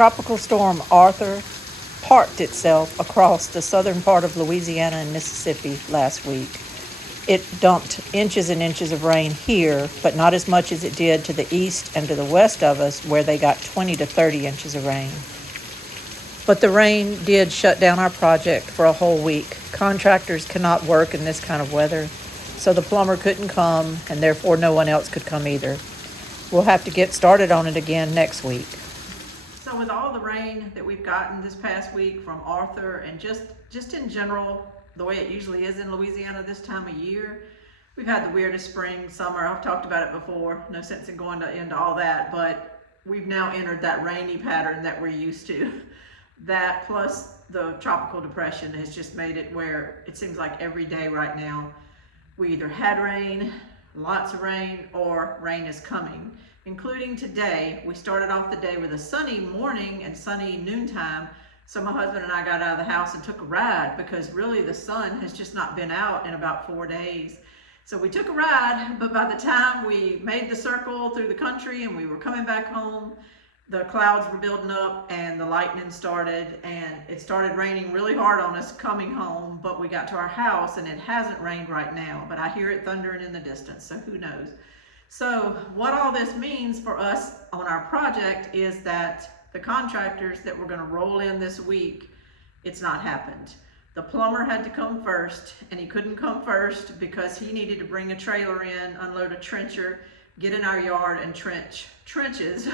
Tropical storm Arthur parked itself across the southern part of Louisiana and Mississippi last week. It dumped inches and inches of rain here, but not as much as it did to the east and to the west of us, where they got 20 to 30 inches of rain. But the rain did shut down our project for a whole week. Contractors cannot work in this kind of weather, so the plumber couldn't come, and therefore no one else could come either. We'll have to get started on it again next week. So with all the rain that we've gotten this past week from Arthur, and just in general, the way it usually is in Louisiana this time of year, we've had the weirdest spring, summer. I've talked about it before, no sense in going into all that, but we've now entered that rainy pattern that we're used to. That plus the tropical depression has just made it where it seems like every day right now we either had rain, lots of rain, or rain is coming. Including today, we started off the day with a sunny morning and sunny noontime. So my husband and I got out of the house and took a ride, because really the sun has just not been out in about 4 days. So we took a ride, but by the time we made the circle through the country and we were coming back home, the clouds were building up and the lightning started, and it started raining really hard on us coming home. But we got to our house and it hasn't rained right now, but I hear it thundering in the distance, so who knows. So what all this means for us on our project is that the contractors that were going to roll in this week, it's not happened. The plumber had to come first, and he couldn't come first because he needed to bring a trailer in, unload a trencher, get in our yard and trench trenches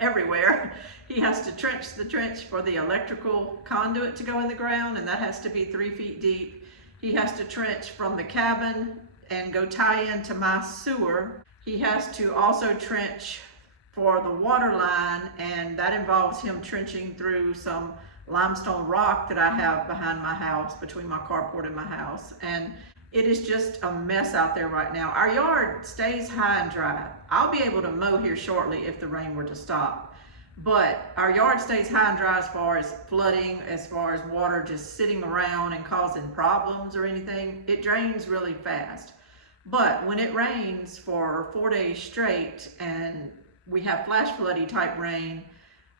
everywhere. He has to trench the trench for the electrical conduit to go in the ground, and that has to be 3 feet deep. He has to trench from the cabin and go tie into my sewer. He has to also trench for the water line, and that involves him trenching through some limestone rock that I have behind my house, between my carport and my house. And it is just a mess out there right now. Our yard stays high and dry. I'll be able to mow here shortly if the rain were to stop. But our yard stays high and dry as far as flooding, as far as water just sitting around and causing problems or anything. It drains really fast. But when it rains for 4 days straight and we have flash floody type rain,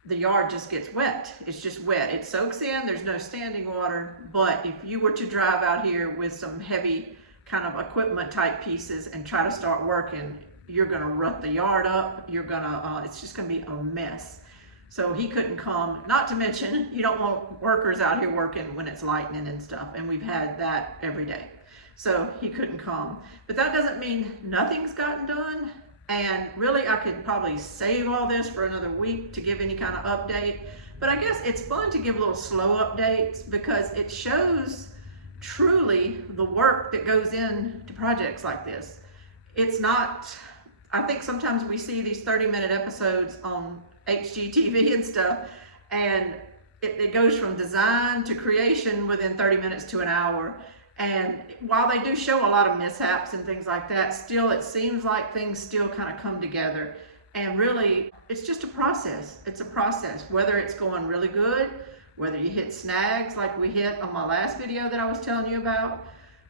the yard just gets wet. It's just wet. It soaks in, there's no standing water. But if you were to drive out here with some heavy kind of equipment type pieces and try to start working, you're gonna rut the yard up. It's just gonna be a mess. So he couldn't come, not to mention, you don't want workers out here working when it's lightning and stuff. And we've had that every day. So he couldn't come. But that doesn't mean nothing's gotten done. And really, I could probably save all this for another week to give any kind of update. But I guess it's fun to give little slow updates, because it shows truly the work that goes into projects like this. It's not, I think sometimes we see these 30-minute episodes on HGTV and stuff, and it goes from design to creation within 30 minutes to an hour. And while they do show a lot of mishaps and things like that, still it seems like things still kind of come together. And really, it's just a process. It's a process, whether it's going really good, whether you hit snags like we hit on my last video that I was telling you about,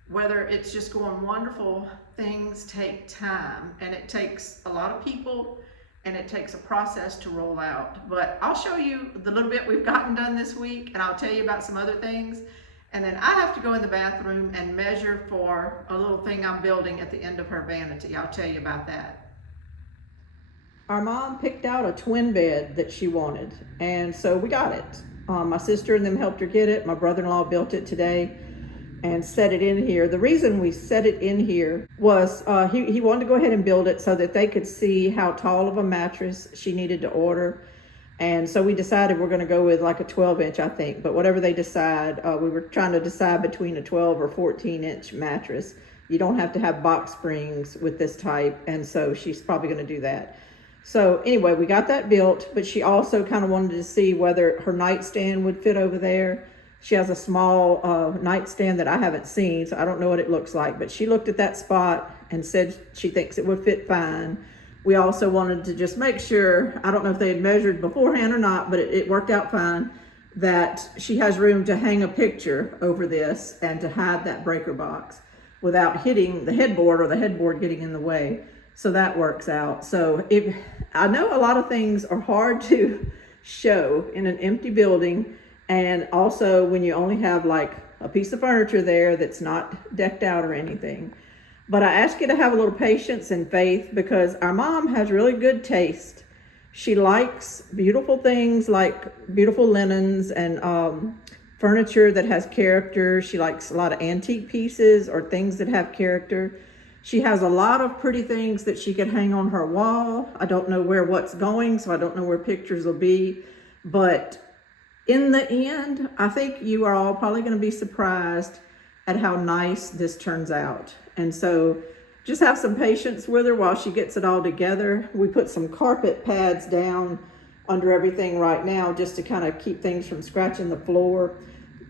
whether it's just going wonderful. Things take time, and it takes a lot of people, and it takes a process to roll out. But I'll show you the little bit we've gotten done this week, and I'll tell you about some other things. And then I have to go in the bathroom and measure for a little thing I'm building at the end of her vanity. I'll tell you about that. Our mom picked out a twin bed that she wanted, and so we got it. My sister and them helped her get it. My brother-in-law built it today and set it in here. The reason we set it in here was he wanted to go ahead and build it so that they could see how tall of a mattress she needed to order. And so we decided we're going to go with like a 12-inch, I think. But whatever they decide, we were trying to decide between a 12 or 14-inch mattress. You don't have to have box springs with this type. And so she's probably going to do that. So anyway, we got that built. But she also kind of wanted to see whether her nightstand would fit over there. She has a small nightstand that I haven't seen, so I don't know what it looks like. But she looked at that spot and said she thinks it would fit fine. We also wanted to just make sure, I don't know if they had measured beforehand or not, but it worked out fine, that she has room to hang a picture over this and to hide that breaker box without hitting the headboard or the headboard getting in the way. So that works out. So I know a lot of things are hard to show in an empty building, and also when you only have like a piece of furniture there that's not decked out or anything. But I ask you to have a little patience and faith, because our mom has really good taste. She likes beautiful things like beautiful linens and furniture that has character. She likes a lot of antique pieces or things that have character. She has a lot of pretty things that she could hang on her wall. I don't know where what's going, so I don't know where pictures will be. But in the end, I think you are all probably going to be surprised at how nice this turns out. And so just have some patience with her while she gets it all together. We put some carpet pads down under everything right now just to kind of keep things from scratching the floor.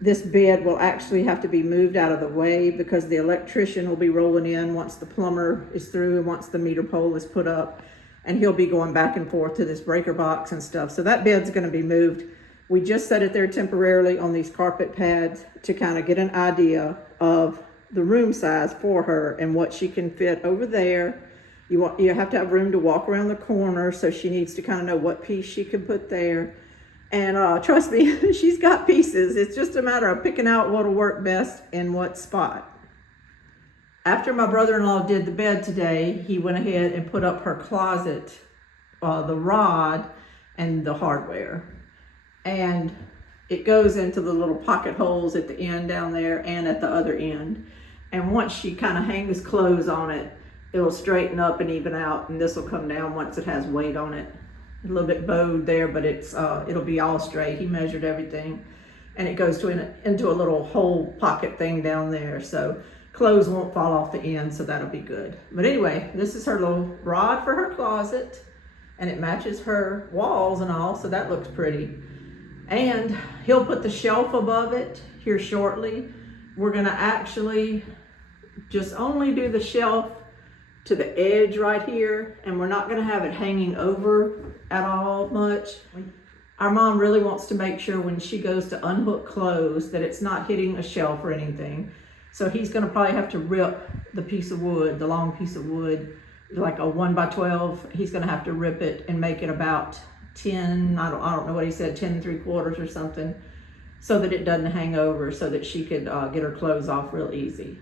This bed will actually have to be moved out of the way because the electrician will be rolling in once the plumber is through and once the meter pole is put up, and he'll be going back and forth to this breaker box and stuff. So that bed's going to be moved. We just set it there temporarily on these carpet pads to kind of get an idea of the room size for her and what she can fit over there. You have to have room to walk around the corner, so she needs to kind of know what piece she can put there. And trust me, she's got pieces. It's just a matter of picking out what'll work best in what spot. After my brother-in-law did the bed today, he went ahead and put up her closet, the rod and the hardware. And it goes into the little pocket holes at the end down there and at the other end. And once she kind of hangs clothes on it, it will straighten up and even out, and this will come down once it has weight on it. A little bit bowed there, but it'll be all straight. He measured everything, and it goes into a little hole pocket thing down there, so clothes won't fall off the end, so that'll be good. But anyway, this is her little rod for her closet, and it matches her walls and all, so that looks pretty. And he'll put the shelf above it here shortly. We're gonna actually just only do the shelf to the edge right here, and we're not gonna have it hanging over at all much. Our mom really wants to make sure when she goes to unhook clothes that it's not hitting a shelf or anything. So he's gonna probably have to rip the piece of wood, the long piece of wood, like a 1x12. He's gonna have to rip it and make it about 10, I don't know what he said, 10 3/4 or something, so that it doesn't hang over, so that she could get her clothes off real easy.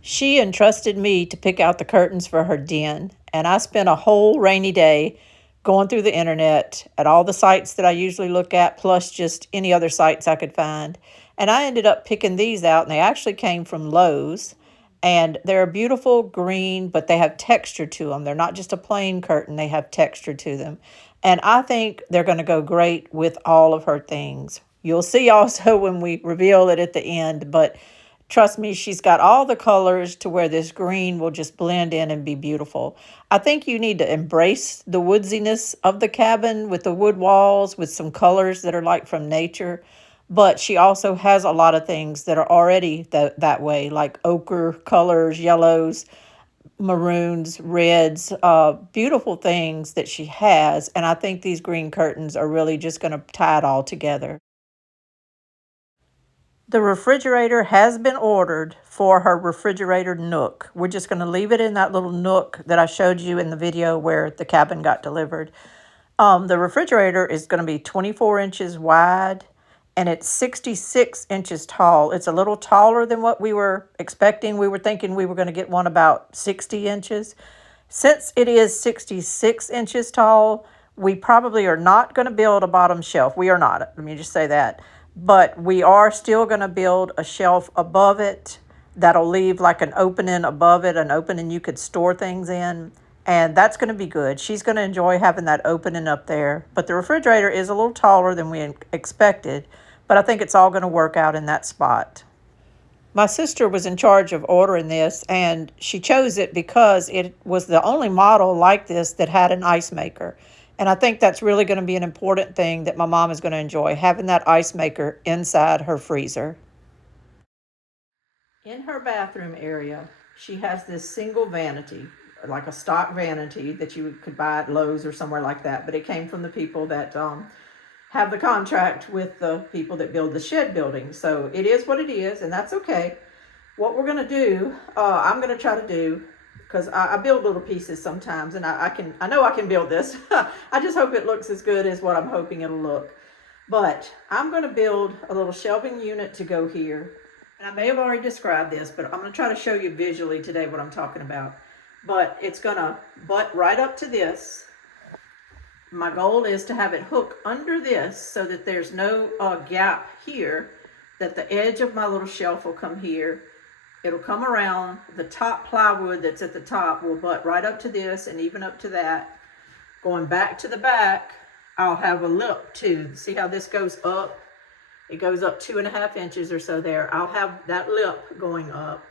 She entrusted me to pick out the curtains for her den, and I spent a whole rainy day going through the internet at all the sites that I usually look at, plus just any other sites I could find. And I ended up picking these out, and they actually came from Lowe's. And they're a beautiful green, but they have texture to them. They're not just a plain curtain, they have texture to them. And I think they're going to go great with all of her things. You'll see also when we reveal it at the end, but trust me, she's got all the colors to where this green will just blend in and be beautiful. I think you need to embrace the woodsiness of the cabin with the wood walls, with some colors that are like from nature. But she also has a lot of things that are already that way, like ochre colors, yellows, maroons, reds, beautiful things that she has. And I think these green curtains are really just going to tie it all together. The refrigerator has been ordered for her refrigerator nook. We're just going to leave it in that little nook that I showed you in the video where the cabin got delivered. The refrigerator is going to be 24 inches wide, and it's 66 inches tall. It's a little taller than what we were expecting. We were thinking we were going to get one about 60 inches. Since it is 66 inches tall, we probably are not going to build a bottom shelf. We are not. Let me just say that. But we are still going to build a shelf above it that'll leave like an opening above it, an opening you could store things in. And that's going to be good. She's going to enjoy having that opening up there. But the refrigerator is a little taller than we expected. But I think it's all going to work out in that spot. My sister was in charge of ordering this, and she chose it because it was the only model like this that had an ice maker. And I think that's really going to be an important thing that my mom is going to enjoy, having that ice maker inside her freezer. In her bathroom area, she has this single vanity, like a stock vanity that you could buy at Lowe's or somewhere like that. But it came from the people that have the contract with the people that build the shed buildings. So it is what it is, and that's okay. What we're going to do, I'm going to try to do, because I build little pieces sometimes, and I know I can build this. I just hope it looks as good as what I'm hoping it'll look. But I'm going to build a little shelving unit to go here. And I may have already described this, but I'm going to try to show you visually today what I'm talking about. But it's going to butt right up to this. My goal is to have it hook under this so that there's no gap here, that the edge of my little shelf will come here. It'll come around, the top plywood that's at the top will butt right up to this and even up to that. Going back to the back, I'll have a lip too. See how this goes up? It goes up 2.5 inches or so there. I'll have that lip going up,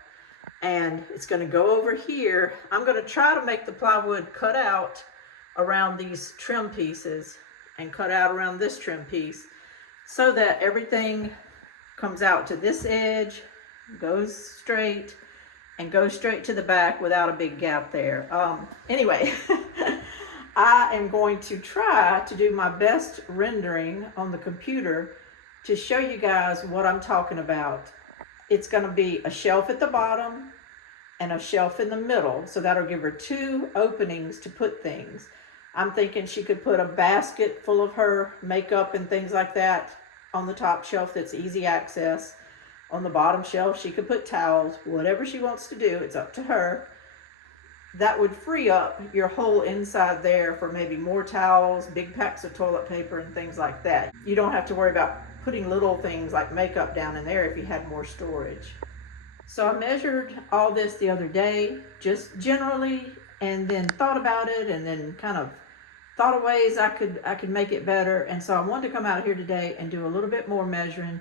and it's going to go over here. I'm going to try to make the plywood cut out around these trim pieces and cut out around this trim piece so that everything comes out to this edge, goes straight, and goes straight to the back without a big gap there. Anyway, I am going to try to do my best rendering on the computer to show you guys what I'm talking about. It's going to be a shelf at the bottom and a shelf in the middle, so that'll give her 2 openings to put things. I'm thinking she could put a basket full of her makeup and things like that on the top shelf that's easy access. On the bottom shelf, she could put towels, whatever she wants to do, it's up to her. That would free up your whole inside there for maybe more towels, big packs of toilet paper, and things like that. You don't have to worry about putting little things like makeup down in there if you had more storage. So I measured all this the other day, just generally, and then thought about it, and then kind of thought of ways I could make it better. And so I wanted to come out here today and do a little bit more measuring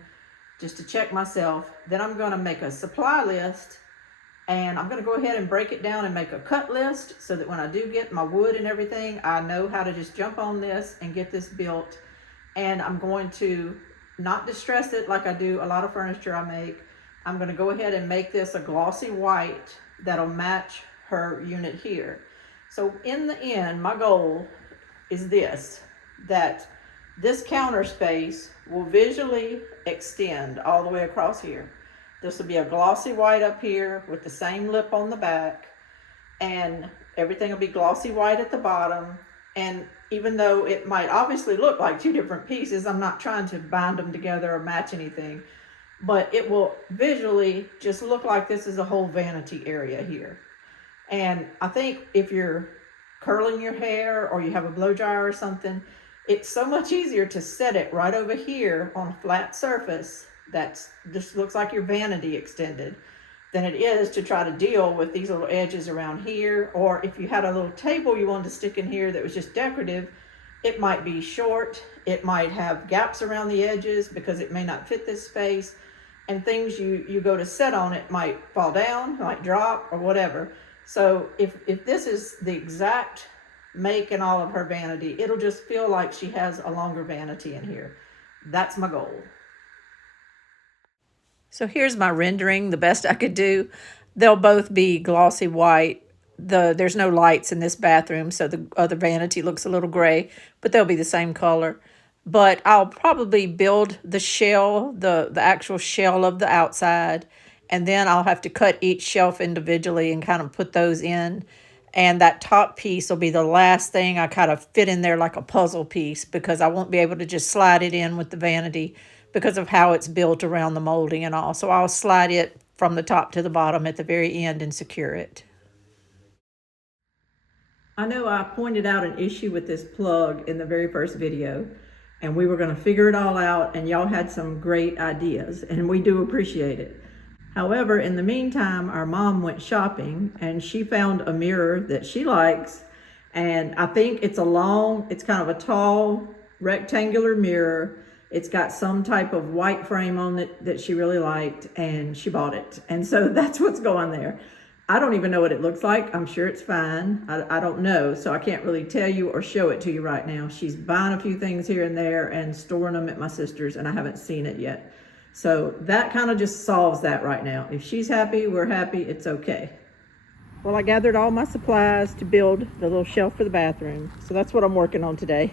just to check myself. Then I'm going to make a supply list, and I'm going to go ahead and break it down and make a cut list so that when I do get my wood and everything, I know how to just jump on this and get this built. And I'm going to not distress it like I do a lot of furniture I make. I'm going to go ahead and make this a glossy white that'll match her unit here. So in the end, my goal is this, that this counter space will visually extend all the way across here. This will be a glossy white up here with the same lip on the back, and everything will be glossy white at the bottom. And even though it might obviously look like 2 different pieces, I'm not trying to bind them together or match anything, but it will visually just look like this is a whole vanity area here. And I think if you're curling your hair or you have a blow dryer or something, it's so much easier to set it right over here on a flat surface that just looks like your vanity extended than it is to try to deal with these little edges around here. Or if you had a little table you wanted to stick in here that was just decorative, it might be short, it might have gaps around the edges because it may not fit this space, and things you go to set on it might fall down, might drop, or whatever. So if this is the exact make and all of her vanity, it'll just feel like she has a longer vanity in here. That's my goal. So here's my rendering, the best I could do. They'll both be glossy white. There's no lights in this bathroom, so the other vanity looks a little gray, but they'll be the same color. But I'll probably build the shell, the actual shell of the outside, and then I'll have to cut each shelf individually and kind of put those in. And that top piece will be the last thing I kind of fit in there like a puzzle piece, because I won't be able to just slide it in with the vanity because of how it's built around the molding and all. So I'll slide it from the top to the bottom at the very end and secure it. I know I pointed out an issue with this plug in the very first video, and we were going to figure it all out, and y'all had some great ideas, and we do appreciate it. However, in the meantime, our mom went shopping, and she found a mirror that she likes, and I think it's kind of a tall rectangular mirror. It's got some type of white frame on it that she really liked, and she bought it. And so that's what's going there. I don't even know what it looks like. I'm sure it's fine. I don't know, so I can't really tell you or show it to you right now. She's buying a few things here and there and storing them at my sister's, and I haven't seen it yet. So that kind of just solves that right now. If she's happy, we're happy, it's okay. Well, I gathered all my supplies to build the little shelf for the bathroom. So that's what I'm working on today.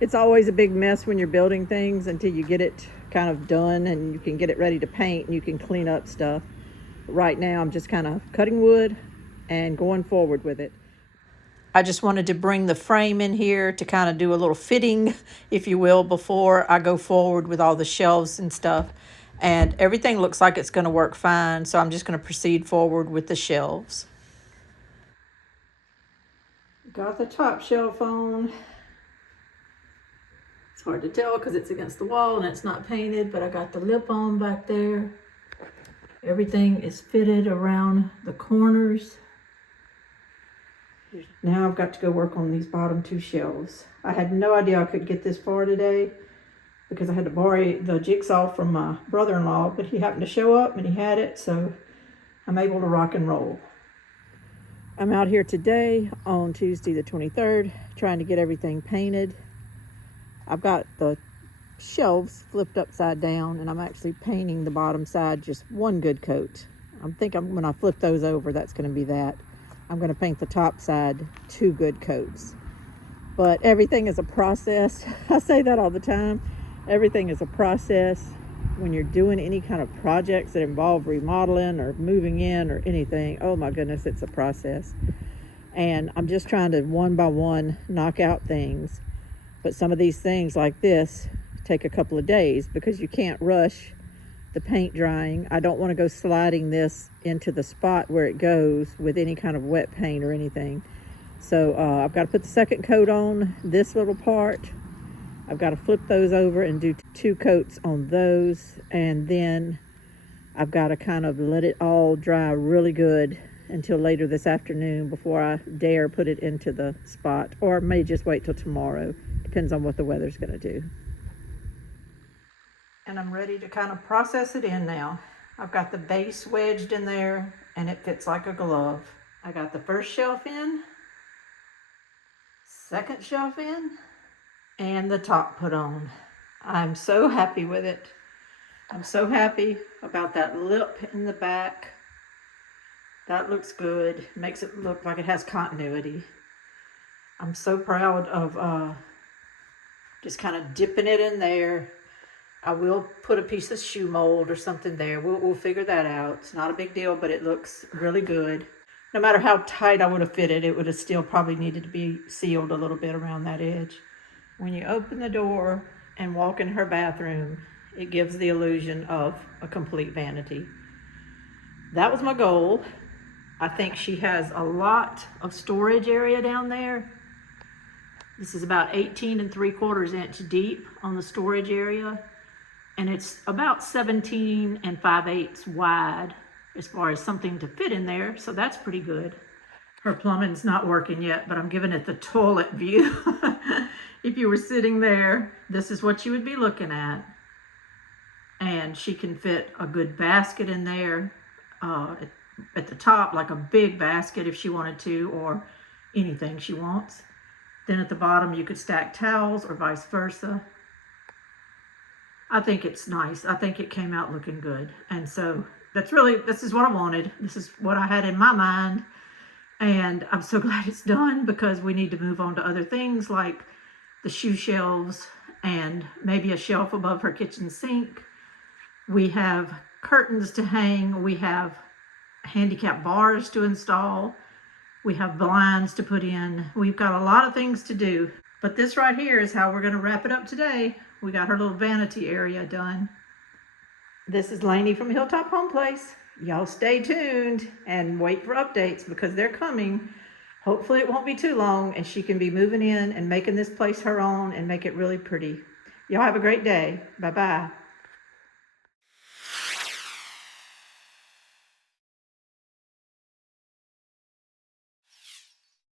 It's always a big mess when you're building things until you get it kind of done and you can get it ready to paint and you can clean up stuff. But right now I'm just kind of cutting wood and going forward with it. I just wanted to bring the frame in here to kind of do a little fitting, if you will, before I go forward with all the shelves and stuff. And everything looks like it's going to work fine, so I'm just going to proceed forward with the shelves. Got the top shelf on. It's hard to tell because it's against the wall and it's not painted, but I got the lip on back there. Everything is fitted around the corners. Now I've got to go work on these bottom two shelves. I had no idea I could get this far today because I had to borrow the jigsaw from my brother-in-law, but he happened to show up and he had it, so I'm able to rock and roll. I'm out here today on Tuesday the 23rd trying to get everything painted. I've got the shelves flipped upside down and I'm actually painting the bottom side just one good coat. When I flip those over, that's going to be that. I'm going to paint the top side 2 good coats. But everything is a process. I say that all the time. Everything is a process. When you're doing any kind of projects that involve remodeling or moving in or anything, oh my goodness, it's a process. And I'm just trying to one by one knock out things. But some of these things like this take a couple of days because you can't rush the paint drying. I don't want to go sliding this into the spot where it goes with any kind of wet paint or anything. So I've got to put the second coat on this little part. I've got to flip those over and do 2 coats on those. And then I've got to kind of let it all dry really good until later this afternoon before I dare put it into the spot, or may just wait till tomorrow. Depends on what the weather's going to do. And I'm ready to kind of process it in now. I've got the base wedged in there and it fits like a glove. I got the first shelf in, second shelf in, and the top put on. I'm so happy with it. I'm so happy about that lip in the back. That looks good. Makes it look like it has continuity. I'm so proud of just kind of dipping it in there. I will put a piece of shoe mold or something there. We'll figure that out. It's not a big deal, but it looks really good. No matter how tight I would have fitted, it would have still probably needed to be sealed a little bit around that edge. When you open the door and walk in her bathroom, it gives the illusion of a complete vanity. That was my goal. I think she has a lot of storage area down there. This is about 18 3/4 inch deep on the storage area. And it's about 17 5/8 wide as far as something to fit in there. So that's pretty good. Her plumbing's not working yet, but I'm giving it the toilet view. If you were sitting there, this is what you would be looking at. And she can fit a good basket in there at the top, like a big basket if she wanted to, or anything she wants. Then at the bottom, you could stack towels or vice versa. I think it's nice. I think it came out looking good. And so this is what I wanted. This is what I had in my mind. And I'm so glad it's done because we need to move on to other things like the shoe shelves and maybe a shelf above her kitchen sink. We have curtains to hang. We have handicap bars to install. We have blinds to put in. We've got a lot of things to do. But this right here is how we're going to wrap it up today. We got her little vanity area done. This is Lainey from Hilltop Home Place. Y'all stay tuned and wait for updates because they're coming. Hopefully it won't be too long and she can be moving in and making this place her own and make it really pretty. Y'all have a great day. Bye-bye.